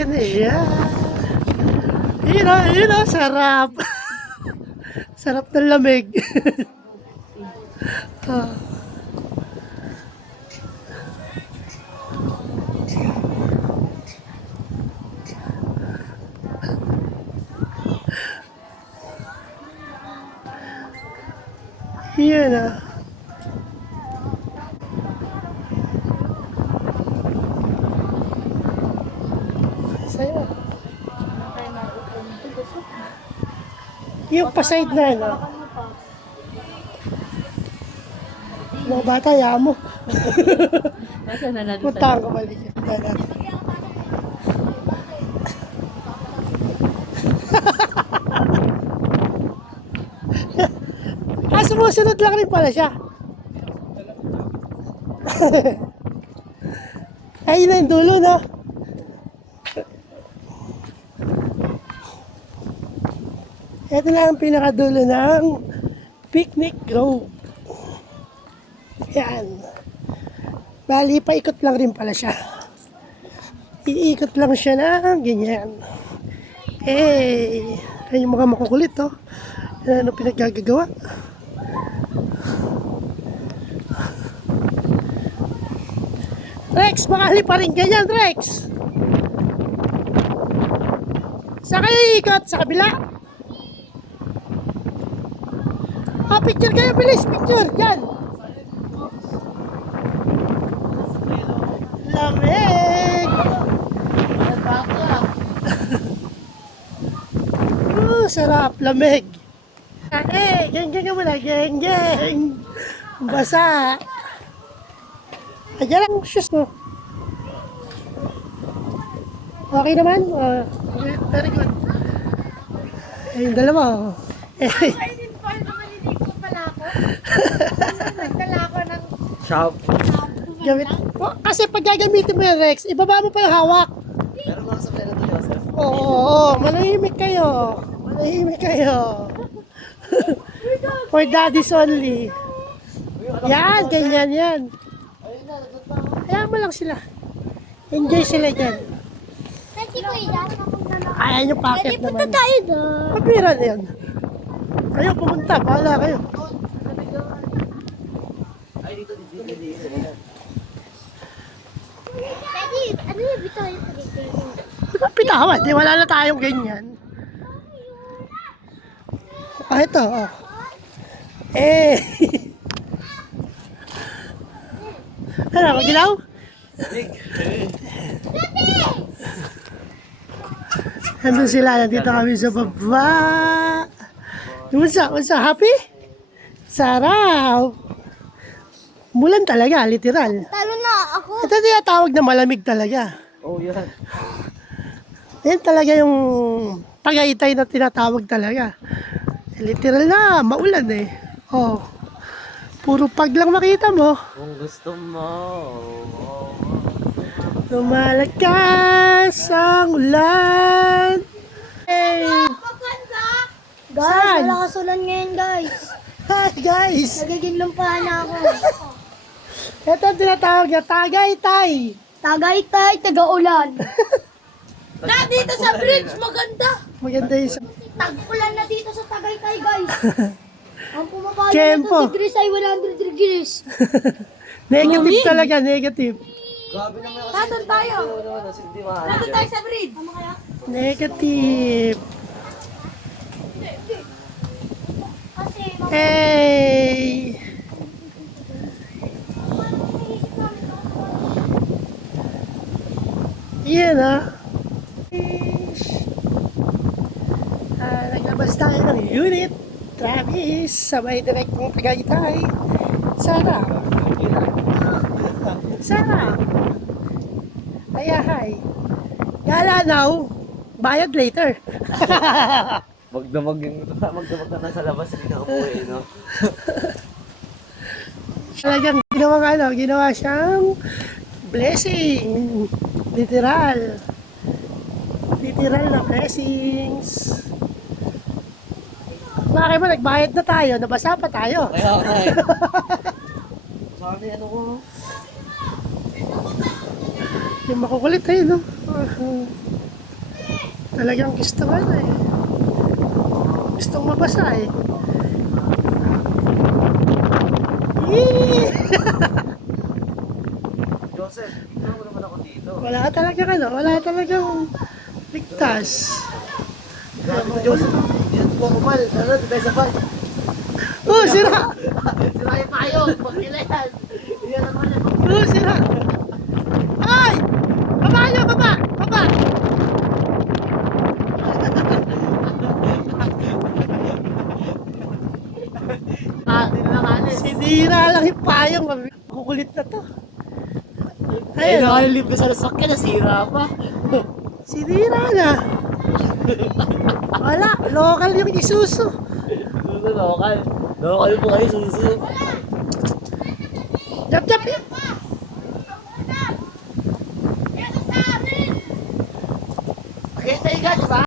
Yan eh. Yun o, sarap. Sarap ng lamig. Ah. Yan ah. Saya. Yung pa-side na ano. Mga bata, yamo. Puntahan ko balik. Sumusunod lang rin pala siya. Ayun na yung dulo, no? Ito na ang pinakadulo ng Picnic Grove. Yan. Bali, paikot lang rin pala siya. Iikot lang siya ng ganyan. Ayun yung mga makukulit, oh. Ano pinaggagawa? Rex, makali pa rin ganyan, Rex. Saan kayo iikot? Sa kabila? Picture kayo, bilis. Picture, dyan. Lamig. Sarap, lamig. Geng ka muna, geng. Basa. Ayan lang, shoes mo. Okay naman? Okay, very good. Yung dalawa. Nagdala ako ng Shop. Gamit. Kasi pag gagamitin mo yung Rex, ibaba mo pa yung hawak. Pero mga sa pera to, Joseph. Oo, manahimik kayo. Manahimik kayo. For daddies only. Yan, ganyan yan. Kaya mo lang sila. Enjoy sila dyan. Ayan yung packet naman. Pwede tayo doon. Kapira na yan. Kayo pumunta, bahala kayo. Ay, dito. Daddy, ano yung bito yung Pitawan, di wala na tayong ganyan. Ito, oh. Ano, magilaw? Nandun sila, nandito kami sa baba. Unsa, happy? Sarap. Mulan talaga, literal. Talo na ako. Ito tinatawag na malamig talaga. Oh, yan. Yan talaga yung Tagaytay na tinatawag talaga. Literal na, maulan eh. Oh. Puro pag lang makita mo. Kung gusto mo. Lumalakas ang ulan. Hey! Guys, Saan? wala kasulan ngayon guys. Hi guys! Nagiging lumpahan na ako. Ito ang tinatawag na Tagaytay. Tagaytay, taga-ulan. Na dito sa bridge, maganda. Maganda yung Tag-ulan na dito sa Tagaytay guys. Ang pumapalo Kempo. na 2 degrees ay 100 degrees. negative talaga, negative. Grabe naman kasi. Nandun tayo. Hindi mahal. Nandun tayo sa bridge. Ano kaya? Negative. Kasi, Hey! Yan ah. Naglabas tayo ng unit. Travis, sabay direct ng Tagaytay. Sarap. Sarap. Ayahay. Gala now, bayad later. Magdamag na nasa labas, hindi na umuwi, no? Talagang ginawa siyang blessing. Literal. Literal na blessings. Bakit mo, nagbayad na tayo, nabasa pa tayo. Kaya ka eh. Sana ano ko. Yung makukulit tayo, no? Talagang gustong ano eh. Gustong mabasa eh. Yee! Joseph, ikaw mo naman ako dito. Wala talagang ano, wala talagang ligtas. Grabe ko, Joseph. Yan po ako, Mal. Ano, di tayo sabay. Oh, sira! Sira yung tayo. Pagkila yan. Yan naman yan. Oh, sira! Ay! Baba nyo, baba! Baba! Hindi na nakalis. Sinira lang yung payong. Kukulit na to. Ay, Ayun, oh. nakalilip ka sa nasakyan. Nasira pa. Sinira na. Wala, local yung Isuzu. Suso, lokal. Lokal po kayo, suso. Jap, jap, jap. Kita ka, di ba?